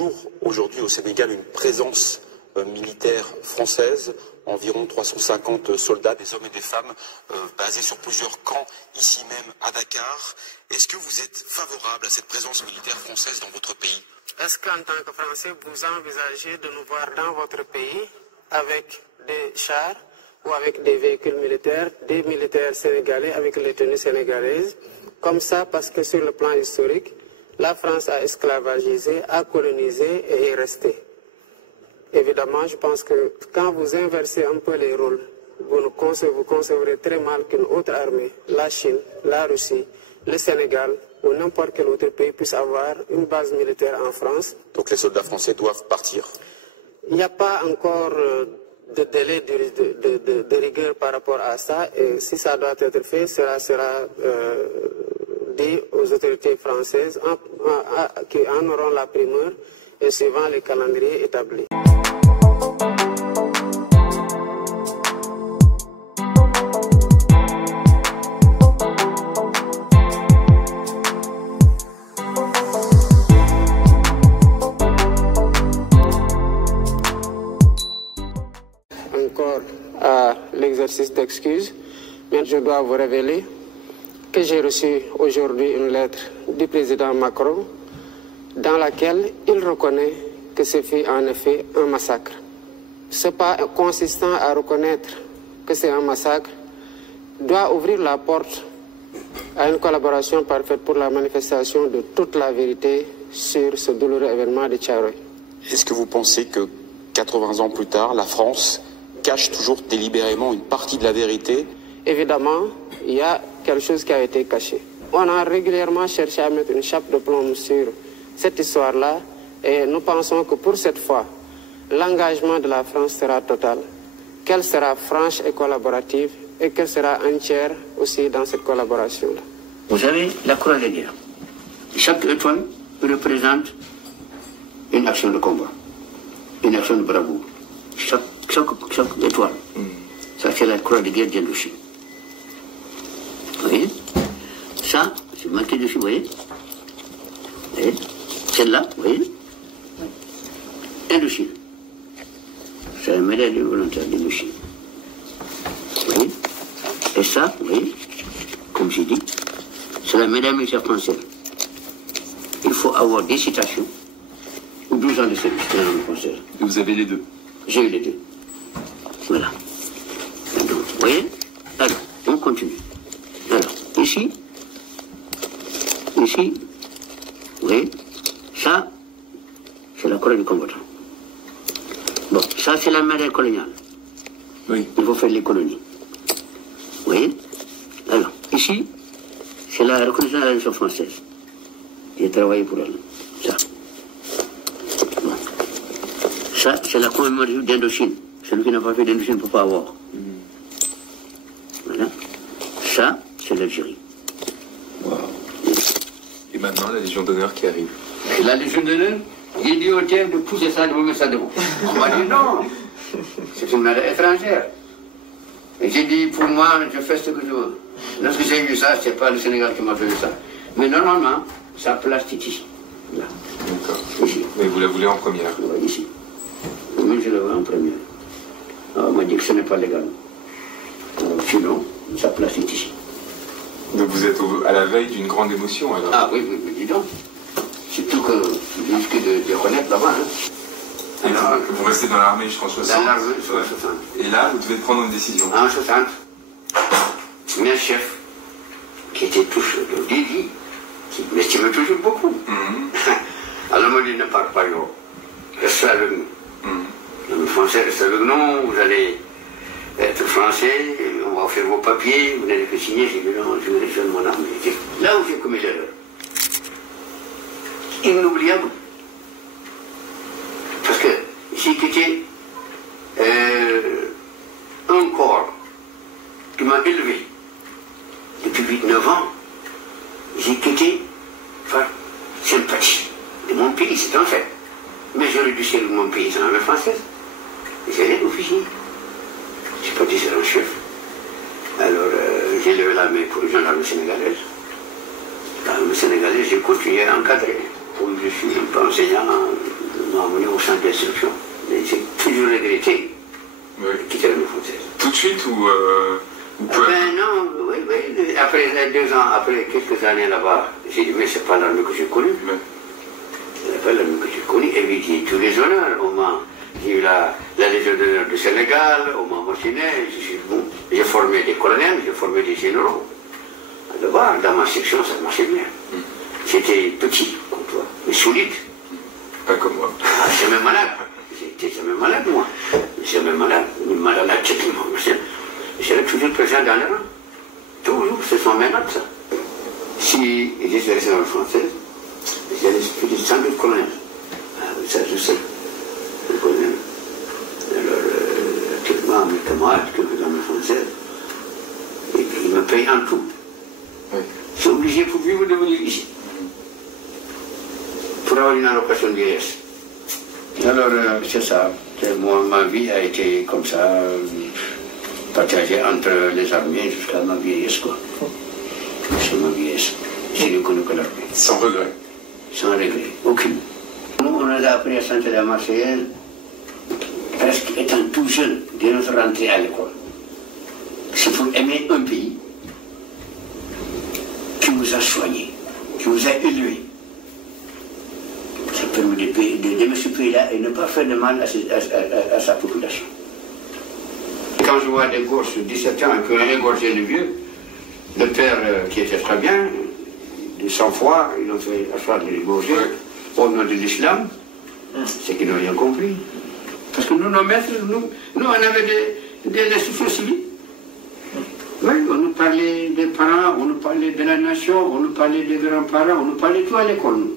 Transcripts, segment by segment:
toujours aujourd'hui au Sénégal une présence militaire française, environ 350 soldats, des hommes et des femmes, basés sur plusieurs camps, ici même à Dakar. Est-ce que vous êtes favorable à cette présence militaire française dans votre pays? Est-ce qu'en tant que Français, vous envisagez de nous voir dans votre pays avec des chars ou avec des véhicules militaires, des militaires sénégalais avec les tenues sénégalaises, comme ça parce que sur le plan historique, la France a esclavagisé, a colonisé et est restée. Évidemment, je pense que quand vous inversez un peu les rôles, vous concevrez très mal qu'une autre armée, la Chine, la Russie, le Sénégal ou n'importe quel autre pays puisse avoir une base militaire en France. Donc les soldats français doivent partir? Il n'y a pas encore de délai de rigueur par rapport à ça, et si ça doit être fait, cela sera dit aux autorités françaises qui en auront la primeur et suivant les calendriers établis. Encore à l'exercice d'excuses, mais je dois vous révéler que j'ai reçu aujourd'hui une lettre du président Macron dans laquelle il reconnaît que ce fut en effet un massacre. Ce pas consistant à reconnaître que c'est un massacre doit ouvrir la porte à une collaboration parfaite pour la manifestation de toute la vérité sur ce douloureux événement de Thiaroye. Est-ce que vous pensez que 80 ans plus tard, la France cache toujours délibérément une partie de la vérité? Évidemment, il y a quelque chose qui a été caché. On a régulièrement cherché à mettre une chape de plomb sur cette histoire-là et nous pensons que pour cette fois, l'engagement de la France sera total, qu'elle sera franche et collaborative et qu'elle sera entière aussi dans cette collaboration-là. Vous avez la croix de guerre. Chaque étoile représente une action de combat, une action de bravoure. Chaque étoile, ça c'est la croix de guerre d'Indochine. Vous voyez? Ça, c'est marqué dessus, vous voyez? Celle-là, vous voyez? Indochine. C'est la médaille de volontaire d'Indochine. Vous voyez? Et ça, vous voyez, comme j'ai dit, c'est la médaille militaire française. Il faut avoir des citations ou 12 ans de service dans l'armée française. Et vous avez les deux? J'ai eu les deux. Voilà. Donc, vous voyez? Alors, on continue. Alors, ici, vous voyez, ça, c'est la croix du combattant. Bon, ça, c'est la médaille coloniale. Oui. Il faut faire les colonies. Vous voyez? Alors, ici, c'est la reconnaissance de la Révolution française. J'ai travaillé pour elle. Ça. Bon. Ça, c'est la commémoration d'Indochine. Celui qui n'a pas fait d'Indochine ne peut pas avoir. Voilà. Ça, c'est l'Algérie. Wow. Et maintenant, la Légion d'honneur qui arrive. Et la Légion d'honneur, j'ai dit au tiers de pousser ça, de me mettre ça devant. On m'a dit non. C'est une médaille étrangère. Et j'ai dit, pour moi, je fais ce que je veux. Lorsque j'ai vu ça, c'est pas le Sénégal qui m'a fait ça. Mais normalement, sa place est ici. Là. D'accord. Ici. Mais vous la voulez en première? Oui, ici. Moi, je la veux en première. On m'a dit que ce n'est pas légal. Sinon, sa place est ici. Donc vous êtes à la veille d'une grande émotion alors? Ah oui, dis donc. Surtout que je risque de renaître là-bas. Hein. Alors, vous restez dans l'armée jusqu'en 60? Dans l'armée jusqu'en 60. Et là, vous devez prendre une décision. En 60, mes chefs, qui étaient tous de Didi, qui m'estimaient toujours beaucoup. Alors, on m'a dit, ne parle pas, yo. Reste avec nous. Les Français restent avec nous, vous allez être français, on va faire vos papiers, vous n'allez que signer, j'ai dit non, je vais rejoindre mon armée. Là où j'ai commis l'erreur, inoubliable, parce que j'ai quitté un corps qui m'a élevé depuis 8-9 ans, j'ai quitté par sympathie de mon pays, c'est un fait. Mais j'aurais dû servir mon pays sans l'armée française. J'ai officier. Je suis parti sur un chef. Alors, j'ai levé la main pour rejoindre l'armée sénégalaise. L'armée sénégalaise, j'ai continué à encadrer. Comme je suis un peu enseignant, champ d'instruction. Mais j'ai toujours regretté de quitter l'armée française. Tout de suite ou peu Non, oui. Après 2 ans, après quelques années là-bas, j'ai dit, mais c'est pas l'armée que j'ai connue. C'est pas l'armée que j'ai connue. Et puis, j'ai eu tous les honneurs. J'ai eu la Légion d'honneur du Sénégal, on m'a mentionné. J'ai formé des colonels, j'ai formé des généraux. Là-bas, dans ma section, ça marchait bien. J'étais petit, comme toi, mais solide. Pas comme moi. C'est même malade. J'étais jamais malade, moi. Jamais malade. Malade à tête, j'étais toujours présent dans les rangs. Toujours, ce sont mes notes, ça. Si j'étais resté dans le français, j'allais plus de 100 000 colonels. Ça, je sais. Le colonel. Alors, actuellement, mes camarades que dans le français, ils me payent en tout. Je suis obligé pour vivre de venir ici. Pour avoir une allocation de vieillesse. Alors, c'est ça. Moi, ma vie a été comme ça, partagée entre les armées jusqu'à ma vieillesse, quoi. C'est ma vieillesse. J'ai ne connu que l'armée. Sans regret. Sans regret. Aucune. Nous, on a appris à chanter la Marseillaise, presque étant tout jeune, dès notre rentrée à l'école. C'est pour aimer un pays qui vous a soigné, qui vous a élevé. Ça permet d'aimer ce pays-là et ne pas faire de mal à sa population. Quand je vois des gosses de 17 ans qui ont égorgé le vieux, le père qui était très bien, de sang-froid, ils ont fait asseoir de l'égorger au nom de l'islam, c'est qu'ils n'ont rien compris. Parce que nous, nos maîtres, nous on avait des institutions civiles. Oui, on nous parlait des parents, on nous parlait de la nation, on nous parlait des grands-parents, on nous parlait tout à l'école.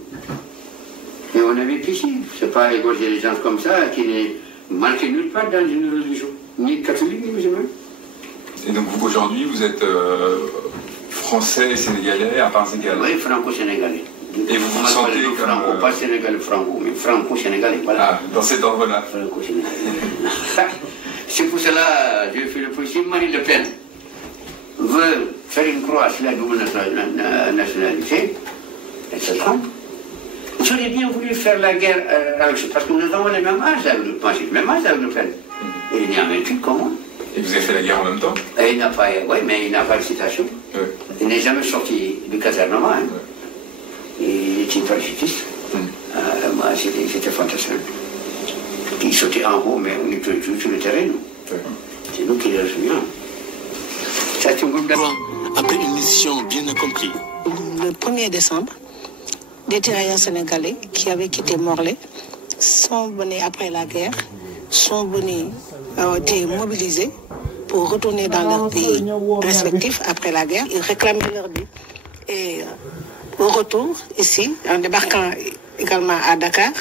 Et on avait pitié. C'est pas égorger les gens comme ça qui n'est marqué nulle part dans une religion, ni catholique, ni musulman. Et donc vous, aujourd'hui, vous êtes français et sénégalais à parts égales. Oui, franco-sénégalais. Et vous vous sentez comme... Franco, pas sénégalais, franco, mais franco-sénégalais, voilà. Ah, dans cet ordre-là. Franco-sénégalais. C'est pour cela que j'ai fait le possible. Marine Le Pen veut faire une croix sur la double nationalité, elle se trompe. J'aurais bien voulu faire la guerre avec parce que nous avons le même âge avec le Pen. J'ai le même âge avec le Pen. Et il n'y a 28 comment. Et vous avez fait la guerre en même temps? Et il n'a pas, oui, mais il n'a pas de citation. Il n'est jamais sorti du casernement. Hein. Il était parachutiste. Moi, c'était fantastique. Il sautait en haut, mais on était toujours sur le terrain. C'est nous qui les recevions. Après une mission bien accomplie. Le 1er décembre, des tirailleurs sénégalais qui avaient quitté Morlaix sont venus après la guerre, ont été mobilisés pour retourner dans leur pays respectif après la guerre. Ils réclamaient leur dû. Et au retour, ici, en débarquant également à Dakar,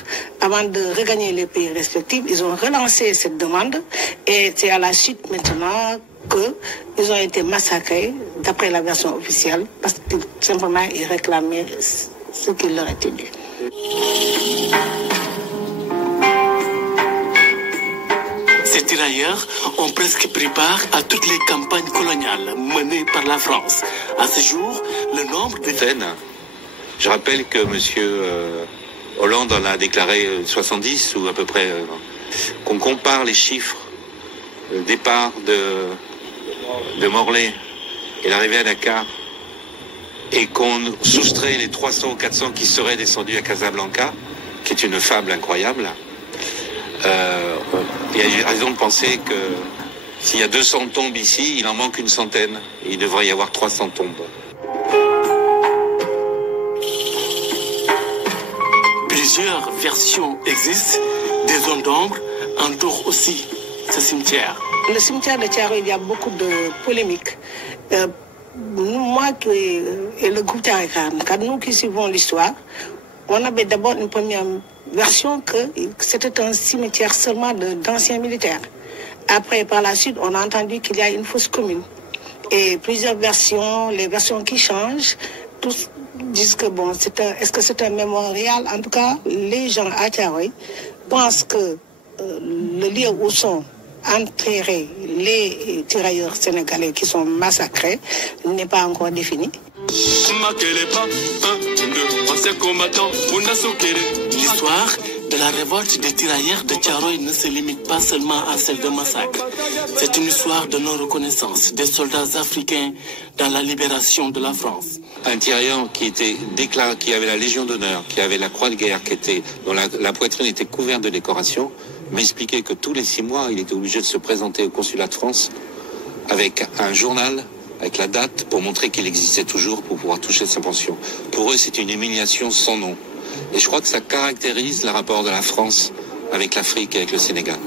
avant de regagner les pays respectifs, ils ont relancé cette demande et c'est à la suite maintenant qu'ils ont été massacrés d'après la version officielle parce que simplement ils réclamaient ce qui leur était dû. Ces tirailleurs ont presque pris part à toutes les campagnes coloniales menées par la France. À ce jour, le nombre de... Je rappelle que M. Hollande en a déclaré 70 ou à peu près. Qu'on compare les chiffres, le départ de Morlaix et l'arrivée à Dakar, et qu'on soustrait les 300 ou 400 qui seraient descendus à Casablanca, qui est une fable incroyable, il y a raison de penser que s'il y a 200 tombes ici, il en manque une centaine. Il devrait y avoir 300 tombes. Plusieurs versions existent. Des zones d'ombre entourent aussi ce cimetière. Le cimetière de Thiaroye, il y a beaucoup de polémiques. Moi et le groupe Thiaroye 44, nous qui suivons l'histoire, on avait d'abord une première version que c'était un cimetière seulement d'anciens militaires. Après, par la suite, on a entendu qu'il y a une fosse commune. Et plusieurs versions, les versions qui changent, tous disent que bon, est-ce que c'est un mémorial? En tout cas, les gens à Thiaroye pensent que le lieu où sont enterrés les tirailleurs sénégalais qui sont massacrés n'est pas encore défini. L'histoire de la révolte des tirailleurs de Thiaroye ne se limite pas seulement à celle de massacre. C'est une histoire de non-reconnaissance des soldats africains dans la libération de la France. Un tirailleur qui était déclaré, qui avait la Légion d'honneur, qui avait la Croix de guerre, dont la poitrine était couverte de décorations, m'expliquait que tous les 6 mois, il était obligé de se présenter au consulat de France avec un journal, avec la date, pour montrer qu'il existait toujours, pour pouvoir toucher sa pension. Pour eux, c'est une humiliation sans nom. Et je crois que ça caractérise le rapport de la France avec l'Afrique et avec le Sénégal.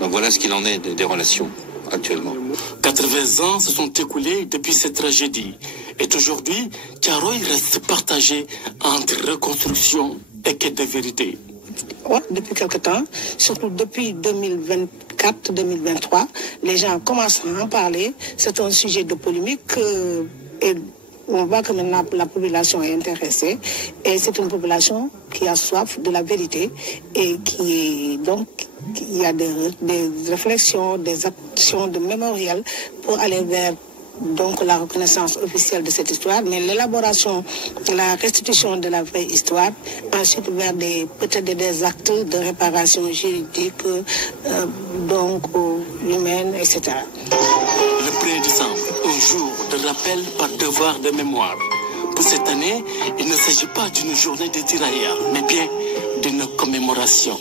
Donc voilà ce qu'il en est des relations actuellement. 80 ans se sont écoulés depuis cette tragédie. Et aujourd'hui, Thiaroye reste partagé entre reconstruction et quête de vérité. Ouais, depuis quelque temps, surtout depuis 2024-2023, les gens commencent à en parler. C'est un sujet de polémique et on voit que maintenant la population est intéressée. Et c'est une population qui a soif de la vérité et qui donc il y a des réflexions, des actions de mémorial pour aller vers donc la reconnaissance officielle de cette histoire, mais l'élaboration, la restitution de la vraie histoire, ensuite vers peut-être des actes de réparation juridique, donc humaine, etc. Le 1er décembre, un jour de rappel par devoir de mémoire. Pour cette année, il ne s'agit pas d'une journée de tirailleurs, mais bien d'une commémoration.